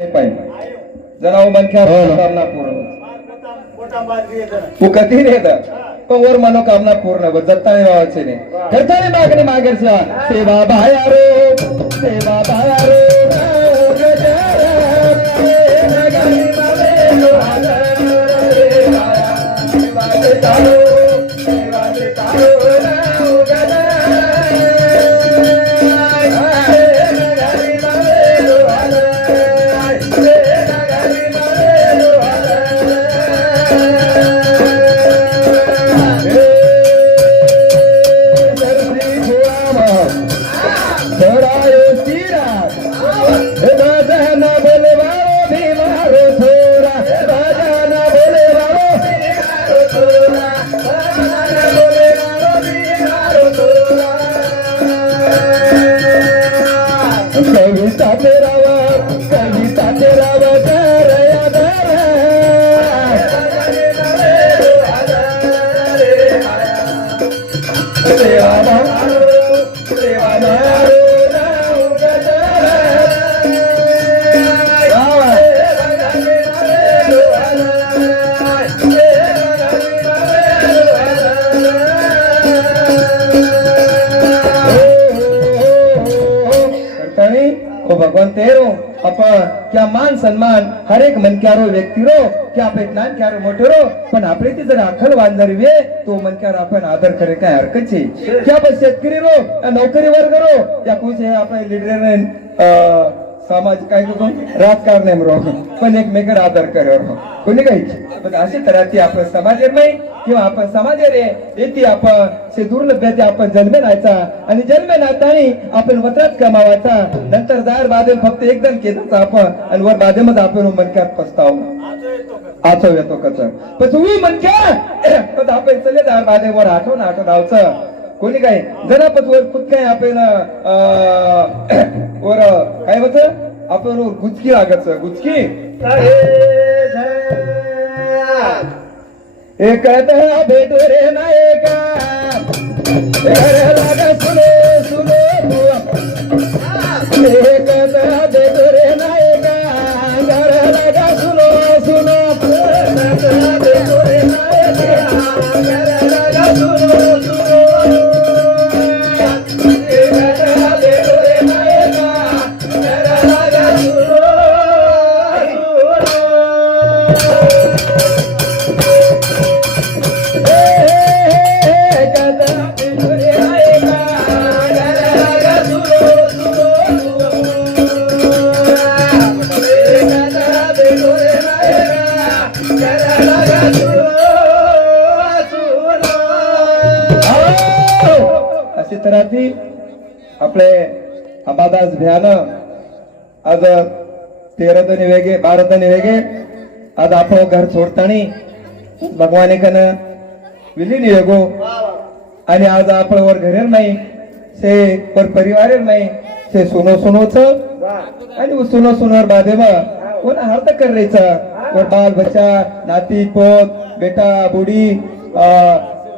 जरा मनख्या मनोकामना पूर्ण फुकती नेत पण वर मनोकामना पूर्ण जत्ताने व्हायचे नाही खर्चाने मागणी मागेरच्या सेवा बायारो सेवा बायारो भगवान तेरो अपन क्या मान सन्मान हर एक मन क्यारो व्यक्ती रो क्या आपण ज्ञान क्यारो मोठे रो पण आपले ती जर अखल वांजर वे तो मन क्यारो आपण आदर करे काय हरकत छे क्या बस शेतकरी रो नौकरी वर्ग रो या कुछ है आपले लीडर समाज काय करून राजकारण रो पण एकमेकर आदर करे रो कोणी काही पण अशी तऱ्हाची आपण समाज नाही किंवा आपण समाज रे येते आपण से दुर्लभ ते आपण जन्मे नायचा आणि जन्मे नातानी आपण वत्रात कमावायचा नंतर दार बादेम फक्त एकदम केदाचा आपण आणि वर बादेमच आपण मनक्यात पस्ताव आचो येतो कच पण तू मनक्या पण आपण चले दार बादेमवर आठवण आठवडावचं कोणी काय जनापत वर खुद काय आपण वर काय होत आपण गुचकी लागत गुचकी एक भेटू रे ना एका सुनो सुनो एक भेटू रे ना एका घर लगा सुनो सुनो भेटू रे ना एका घर लगा सुनो सुनो आपले अंबादास भ्यान आज 13 जणी वेगे 12 जणी वेगे आज आपण घर सोडतानी भगवान कन विलीन येगो आणि आज आपण वर घरेर नाही से पर परिवार नाही से सुनो सुनोच आणि सुनो सुनोर बादेवा कोण हार्द करायचा वर बाल बच्चा नाती पोत बेटा बुडी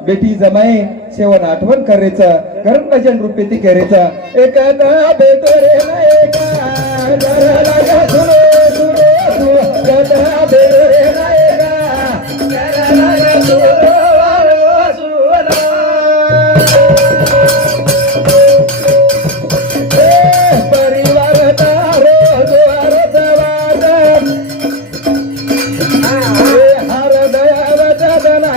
बेटी जमाई सेवन आठवण करायचं घरात भजन रूपे ती करायचं एक भेटो रे ना एका घर लगा सुनो सुनो भेटो रे ना एका घर लगा सुनो परिवार तारो द्वार दवार हर दया जगना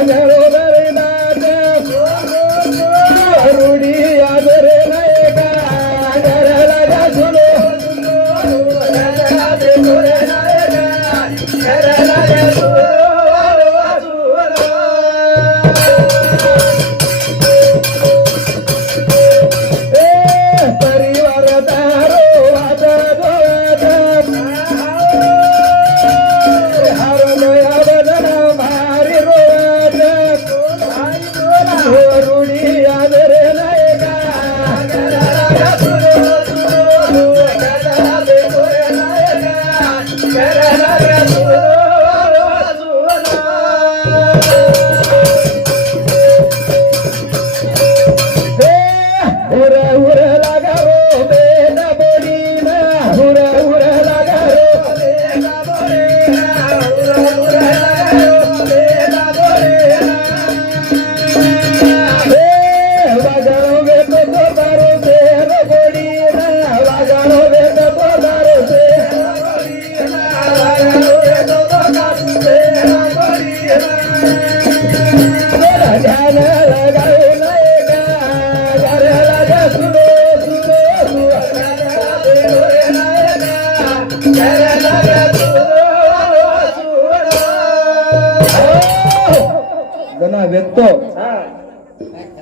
जना व्यक्तो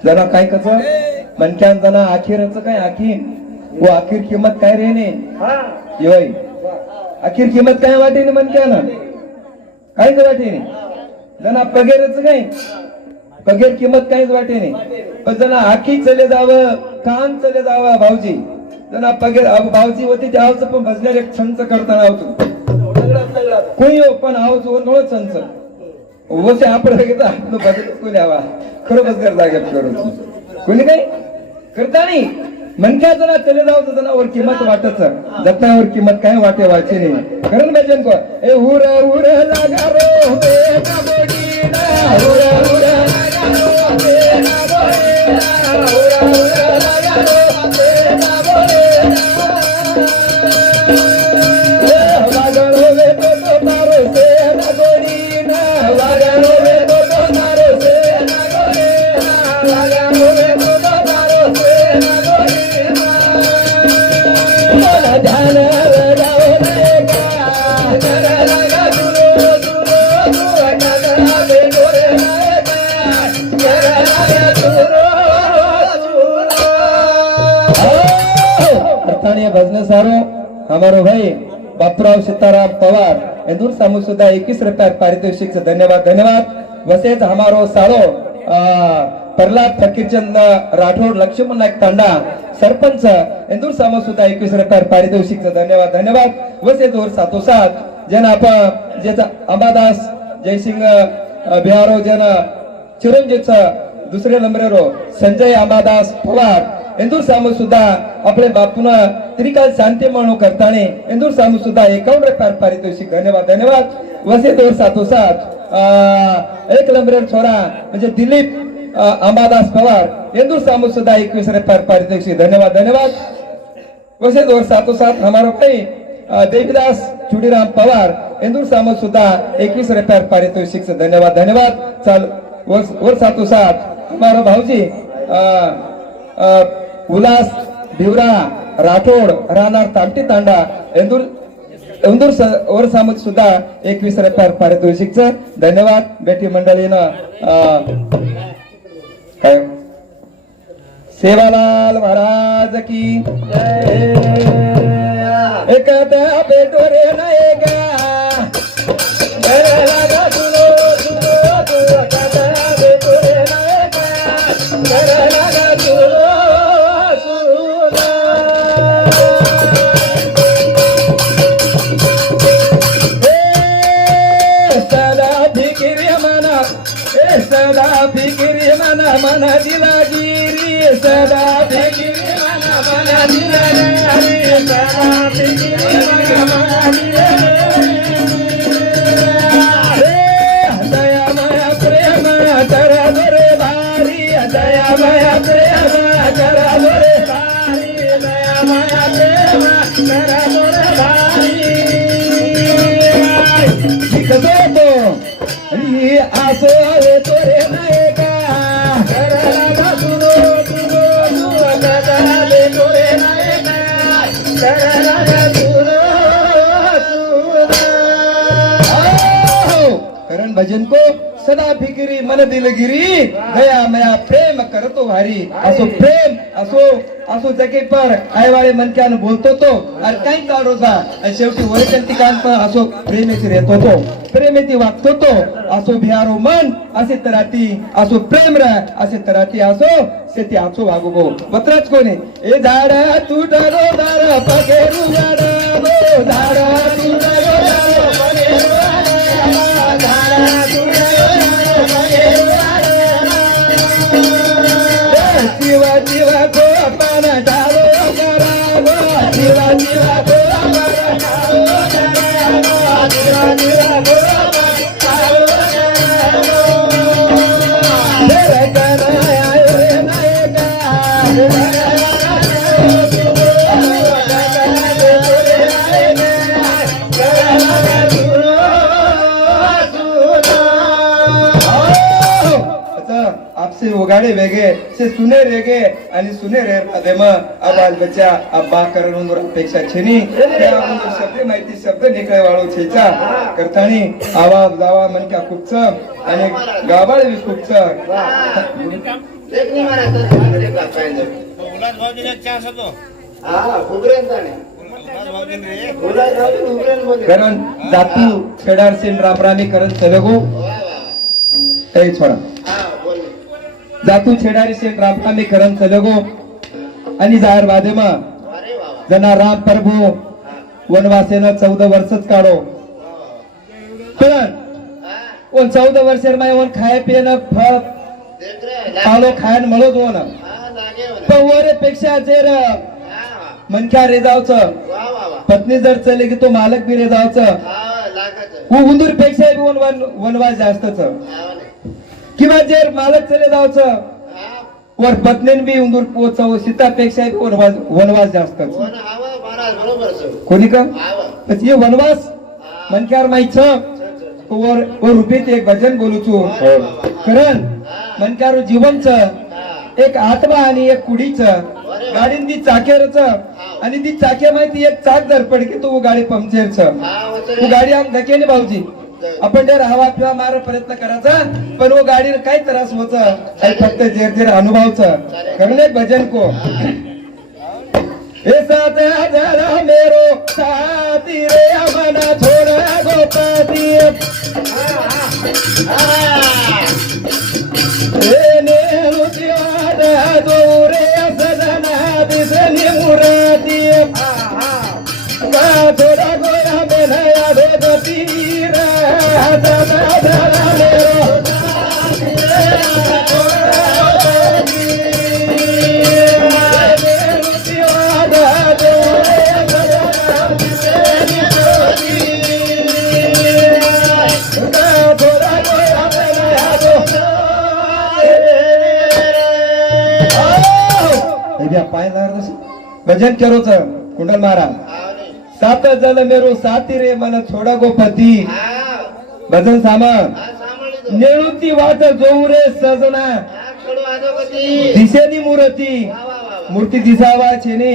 जना काय कस मनक्यान जना अखेरच काय आखीन वो अखेर किंमत काय रे ने योय अखेर किंमत काय वाटेने मनक्यान काहीच वाटेने जना पगेरच काय पगेर किंमत काहीच वाटेने पण जना आखी चले जावं कान चले जावं भाऊजी जना पगेर भाऊजी होती त्या आवचं पण भजणार एक छंच करताना आवतो कोणी हो पण आवच नळ छंच वसे आपण घेता आपलं बदल कोणी हवा खरं बसकर जागेत करू कोणी काही करता नाही मनक्या जना चले जाव तर जना वर किंमत वाटच जतनावर किंमत काय वाटे वाचे नाही करण भजन को ए हुर हुर लागा रो बेटा बोडीना हुर हुर लागा रो बेटा बोडीना हुर हुर लागा रो बेटा बोडीना वागणो वे तो तारो से ना गोडीना वागणो वे तो तारो से ना गोडीना वागणो वे तो तारो से ना गोडीना ध्यान राव देगा जरा लगा दुरो दुरो दुरो जरा बे गोरे लगा जरा लगा दुरो दुरो अर्थाने भजन सारो हमारो भाई बापूराव सीताराम पवार इंदूर सामू सुद्धा 21 रुपयात पारितोषिक से धन्यवाद धन्यवाद वसेच हमारो साळो प्रल्हाद फकीरचंद राठोड लक्ष्मण नाईक तांडा सरपंच इंदूर सामू सुद्धा 21 रुपयात पारितोषिक से धन्यवाद धन्यवाद वसेच और साथोसाथ जन आपण ज्याचा अंबादास जयसिंग बिहारो जन चिरंजीवचा दुसरे नंबरेरो संजय अंबादास पवार इंदूर सामू सुद्धा आपले बापूना त्रिकाल शांती म्हणून करताने इंदूर सामू सुद्धा 51 रुपयात पारितोषिक धन्यवाद धन्यवाद वसे दोर साथोसाथ एक नंबरेर छोरा म्हणजे दिलीप अंबादास पवार इंदूर सामू सुद्धा 21 रुपयात पारितोषिक धन्यवाद धन्यवाद वसे दोर साथोसाथ हमारो भाई देवीदास चुडीराम पवार इंदूर सामू सुद्धा 21 रुपयात पारितोषिक से धन्यवाद धन्यवाद चाल वर साथोसाथ हमारा भाऊजी उल्हास भिवरा राठोड राहणार तामटी तांडा इंदूर इंदूर वर सामूत सुद्धा 21 रुपयात पारितोषिक धन्यवाद बेटी मंडळीनं काय सेवालाल महाराज की एकदा बेटोरे नायगा लगा तुलो तुलो तुलो कदा बेटोरे नायगा लगा तुलो सदा फिकिरी मना मना दिला गिरी सदा फिकिरी मना मना दिला गिरी सदा फिकिरी मना मना दिला दया माया प्रेम तरा बरे भारी दया माया प्रेम तरा बरे भारी दया माया प्रेम तरा बरे भारी कसो तो आसो तोरे नायका लगा तुलो तुलो तुलो कदा ले तोरे नायका लगा तुलो तुलो करण भजन को सदा फिकिरी मन दिलगिरी गया मया प्रेम करतो भारी असो प्रेम असो असो जगे पर आयवाळे मनक्यान बोलतो तो आणि काही चालरोजा आणि शेवटी वरकंती कान पण असो प्रेमेची रेतो तो प्रेमेती वागतो तो असो बिहारो मन असे तराती असो प्रेम रा असे तराती असो सेती आचो वागो वत्रच कोणी ए झाडा तुटलो दार पगेरू गाडा गो झाडा तुटलो दार पगेरू गाडा झाडा तुटलो दार पगेरू गाडा जीवा जीवा को अपना डालो करा गो जीवा जीवा को अपना डालो करा गो जीवा जीवा को से उगाड़े वेगे से सुने रेगे आणि सुने रे देम आबाल बच्चा अब्बा करण उंदर अपेक्षा छेनी त्या उंदर शब्द माहिती शब्द निकळे वाळो छेचा करतानी आवाज जावा मन क्या खूपच आणि गाबाळ बी खूपच देखनी मारा तो झाले का पाहिजे उलास भाऊजीने एक चान्स होतो हा फुगरेन ताणे उलास भाऊजीने रे उलास भाऊजी फुगरेन बोले कारण जातू छेडार सेन रामरामी करत चलगो वा वा ए छोडा हा बोले जातू छेडारी सेन रामरामी करत चलगो आणि जाहीर बादेमा अरे वा वा जना राम प्रभू वनवासेनं 14 वर्षच काढो पण हा वो 14 वर्षेर माय वन खाय पियन फळ देख रे पालो खायन मळो दोन हा लागे पण वरे पेक्षा जर हा मनक्या रेजावचं वा वा वा पत्नी जर चले की तो मालक बी रेजावचं हा लागाच वो उंदूर पेक्षा बी वनवास जास्तच हा वाले किंवा जर मालक चले जावचं हा वर पत्नीन बी उंदूर पोचाव सीतापेक्षा बी वनवास जास्तच कोण हवा महाराज बरोबर सो कोणी का हवा ये वनवास मनक्यार माहित वर रुपीत एक भजन बोलू छू कारण मनक्यार जीवनच एक आत्मा आणि एक कुडीच गाडीन ती चाकेरच आणि ती चाके माहिती एक चाक जर पडकी तो गाडी पंक्चरच हा तू गाडी आम धकेने भाऊजी आपण जर हवा पिवा मार प्रयत्न करायचा पण वो गाडीला काय त्रास होत फक्त जेर जेर अनुभवच कारण एक भजन को ए साथ जरा मेरो साथी रे मना छोड़ गोपाती ए नेहरू दिवादा दोरे सजना दिसनी मुरादी बा थोड़ा गोया बेनया दो तीरा दादा जरा मेरो भजन करोच कुंडल महाराज सात जल मेरो साथी रे मन छोडा गोपती भजन सामान नेळुती वाट जोऊ रे सजना दिसेनी मूर्ती मूर्ती दिसावा छेनी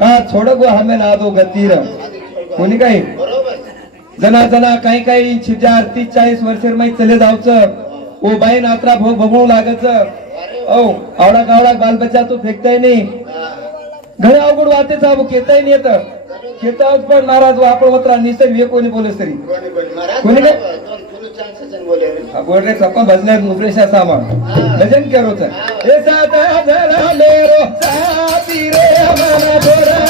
का छोड गो हमें नादो गतीर कोणी काही जना जना काही काही 30-40 वर्षेर माहित चले जावचं ओ बाई नात्रा भोग भोगू लागच ओ आवडा गावडा बाल बच्चा तो फेकताय नाही घरे अवघड वाटे साबू केताय नाही येत केता पण महाराज आपण वत्रा निसर्ग हे कोणी बोले तरी कोणी काय बोल रे चप्पा भजण्यात उपरेशा सामा भजन करोच हे साथ जरा मेरो साथी रे मना थोडा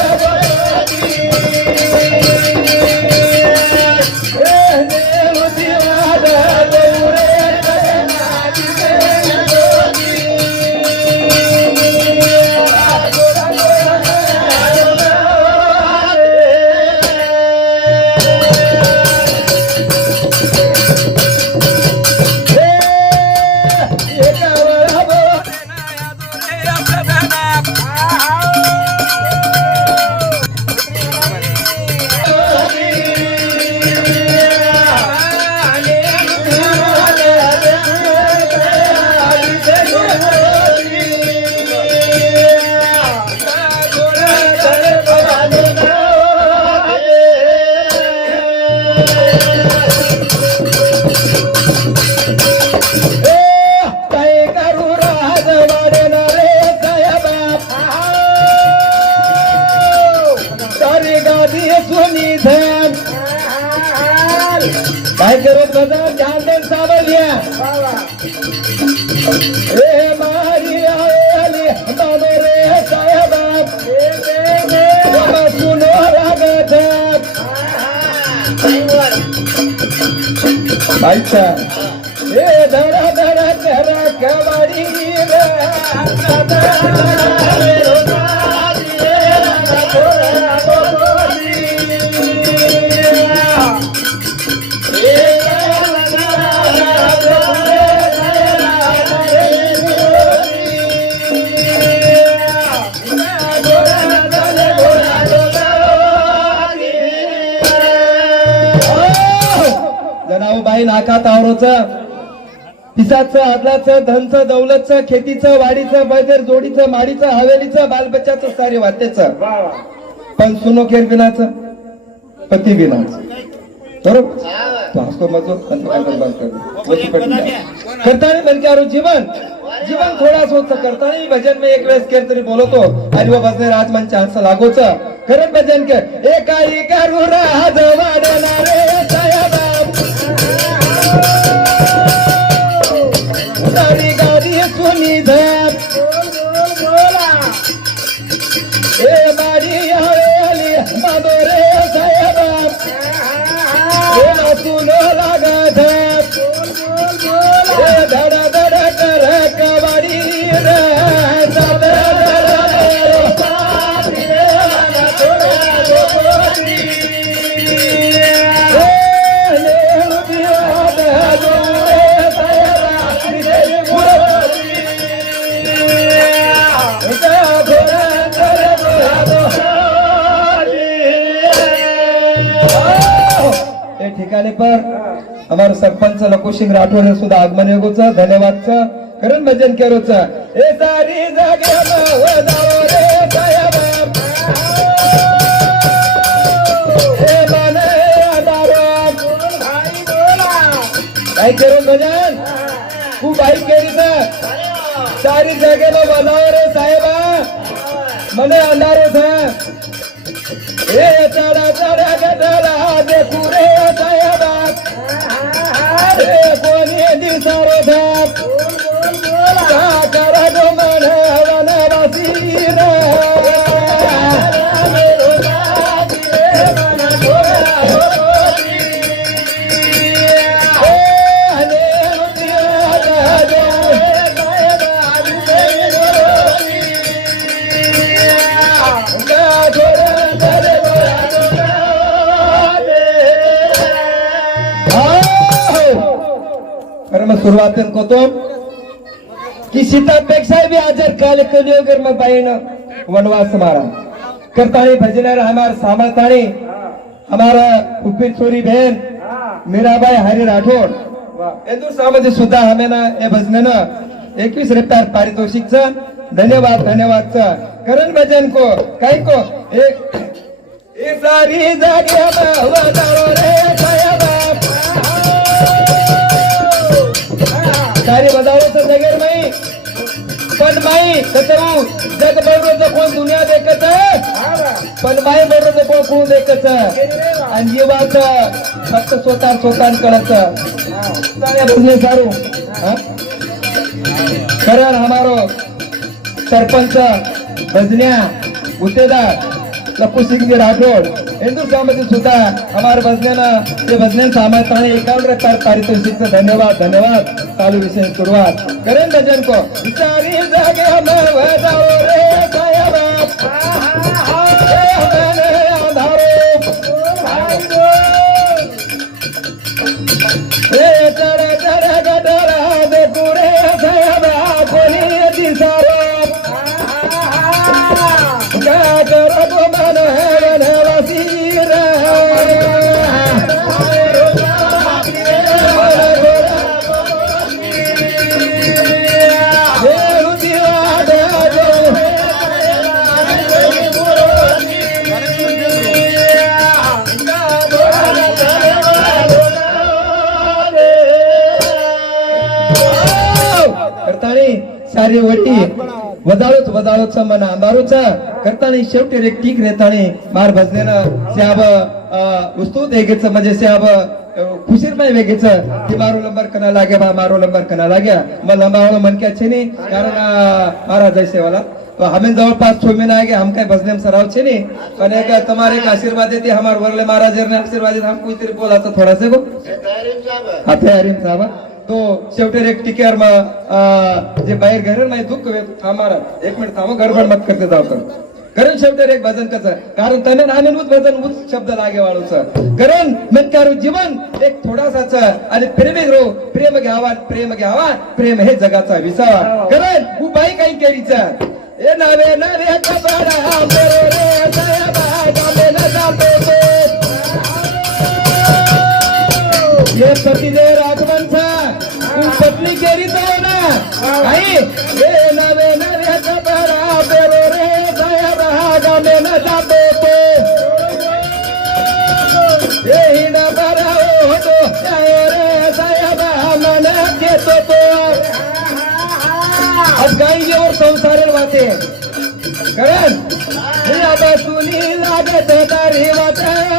काय करत होता ध्यान सावलिया ए मारी आली बाबा रे साहेब सुनो लागत अच्छा ए धडा धडा करा कवाडी बाई नाका तावरोच पिसाचं आदलाचं धनचं दौलतचं खेतीचं वाडीचं बैदर जोडीचं माडीचं हवेलीचं बालबच्चाचं सारे वाद्याचं पण सुनो केर बिनाचं पती बिनाचं बरोबर हा तो हसतो मजो करताना बनक्यारो जीवन जीवन थोडा सोच करताना भजन में एक वेळेस केर तरी बोलतो आणि वो बसने राज मन चान्स लागोच खरंच भजन कर एकाई करू राज वाढणारे साहेबा गाडी गाडी सुनी धर ए बाडी हवेली मादोरे साहेबा सुनो लागत धडा धडा कर कबाडी ठिकाणी पर हमारे सरपंच लकू सिंह राठौर ने सुद्धा आगमन योगोच धन्यवाद करण भजन केरोच ए सारी जागे वदाओ रे साहेबा ए माने आदारो भाई बोला काय करू भजन तू बाई केरीच सारी जागे वदाओ रे साहेबा मने अंधारो था ए चढा चढा गडला देखू रे साहेबा ए कोणी दिसारो धाप का करा गो मन वनवासी रे सुरुवातीन कोतो की सीतापेक्षा भी आजर काल कलियोगर में बाईन वनवास मारा करतानी भजनर हमार सामर्थानी हमारा उपीर छोरी बहन मीराबाई हरी राठौर इंदूर सामजे सुद्धा हमें ना ए भजन 21 रुपये पारितोषिक धन्यवाद धन्यवाद करण भजन को काही को एक सारी जागे वदारो रे साहेबा सारी बजारो तर जगेर माई पण माई कसं जग बरोबर कोण दुनिया देखत पण माई बरोबर कोण देखत आणि जीवाच फक्त स्वतः कळत बुझने सारू कारण हमारो सरपंच भजन्या गुत्तेदार लपू सिंह राठौर हिंदू समाज सुद्धा हमारे भजन ते भजन सामर्थ्य 51 रुपये पारितोषिक धन्यवाद धन्यवाद चालू विषय सुरुवात करें भजन को सारी जागे में वदाओ रे साहेबा चढ़ चढ़ गडरा देखू रे साहेबा कोणी दिसारो सारी वटी वदाळोच मन अंधारूच करताना शेवटी एक टीक रेतानी मार भजनेनं स्याब वस्तू देगेच म्हणजे स्याब खुशीर पाय वेगेच ती मारो लंबर कना लागे बा मारो लंबर कना लाग्या मग लंबावळ मन क्या छे नहीं कारण महाराज जैसे वाला तो हमें जवळपास 6 महीना आगे हम काय भजने में सराव छे नहीं पण एक तुम्हारे का आशीर्वाद देते हमार वरले महाराज ने आशीर्वाद देते हम कोई तेरे बोला तो थोड़ा से को हाथे हरीम साहब तो शेवटी एक टिकेर जे बाहेर घर नाही दुःख थांबारा 1 मिनिट थांबा गडबड मत करते जाव तर कारण शेवटी एक भजन कस कारण तने आनंद भजन उच शब्द लागे वाळूच कारण म्हणकारू जीवन एक थोडासाच आणि प्रेम घ्यावा प्रेम हे जगाचा विसावा कारण तू बाई काही केरीचा ए नावे नावे कबरा मेरो रे साहेबा गामे न जातो ये पतिदेव राघवन आपली केरी तर ना काही हे नवे नवे कपडा पेरो रे साहेबा गामे न जातो तो हे न बरा होतो रे साहेबा मन घेतो तो आज गाईवर संसार वाटे कारण या बसुनी लागत तारी वाटर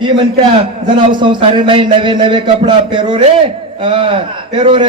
ही म्हणत्या जनाव संसारी नाही नवे नवे कपडा पेरो रे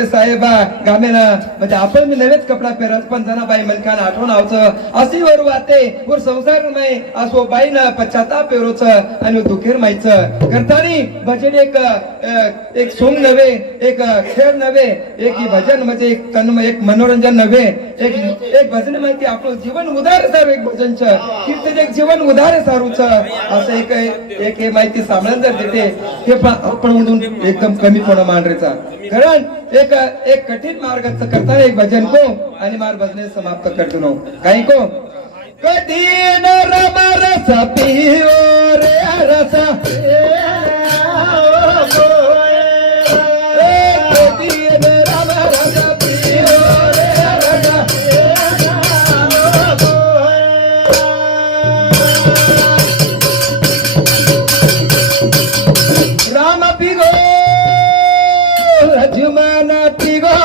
साहेबा गामेना म्हणजे आपण मी नवेच कपडा पेरत पण जनाबाई मनकान आठवण आवचं अशी वर वाते वर संसार नाही असो बाई ना पश्चाताप पेरोच आणि दुखेर माहिचं करतानी भजन एक सोंग नव्हे एक खेळ नव्हे एक ही भजन म्हणजे एक मनोरंजन नव्हे एक भजन माहिती आपलं जीवन उदार सारू एक भजनच कीर्तन एक जीवन उदार सारूच असं एक हे माहिती सांभाळून जर देते ते आपण म्हणून एकदम कमी कोणा मांडरेचा कारण एक कठीण मार्गाचं करता एक भजन को आणि मार भजने समाप्त करतो नो काही को कठीण रमरस पियो रे रसा कठीण रमरस पियो रे रसा राम पिगो रजुमान पिगो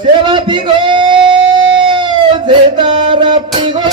सेवा पिगो जेदार पिगो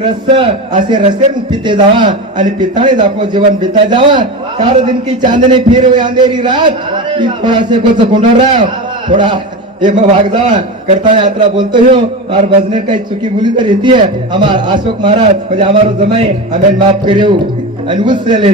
रस असे रस्ते पिते जावा आणि पिताने दाखव जीवन बिता जावा चार दिन की चांदनी फिर अंधेरी रात थोड़ा से कुछ राव थोड़ा ये भाग जावा करता यात्रा बोलतो हो और भजने काही चुकी बोली तर येते हमार अशोक महाराज म्हणजे हमारो जमाई हमें माफ करियो आणि उससे ले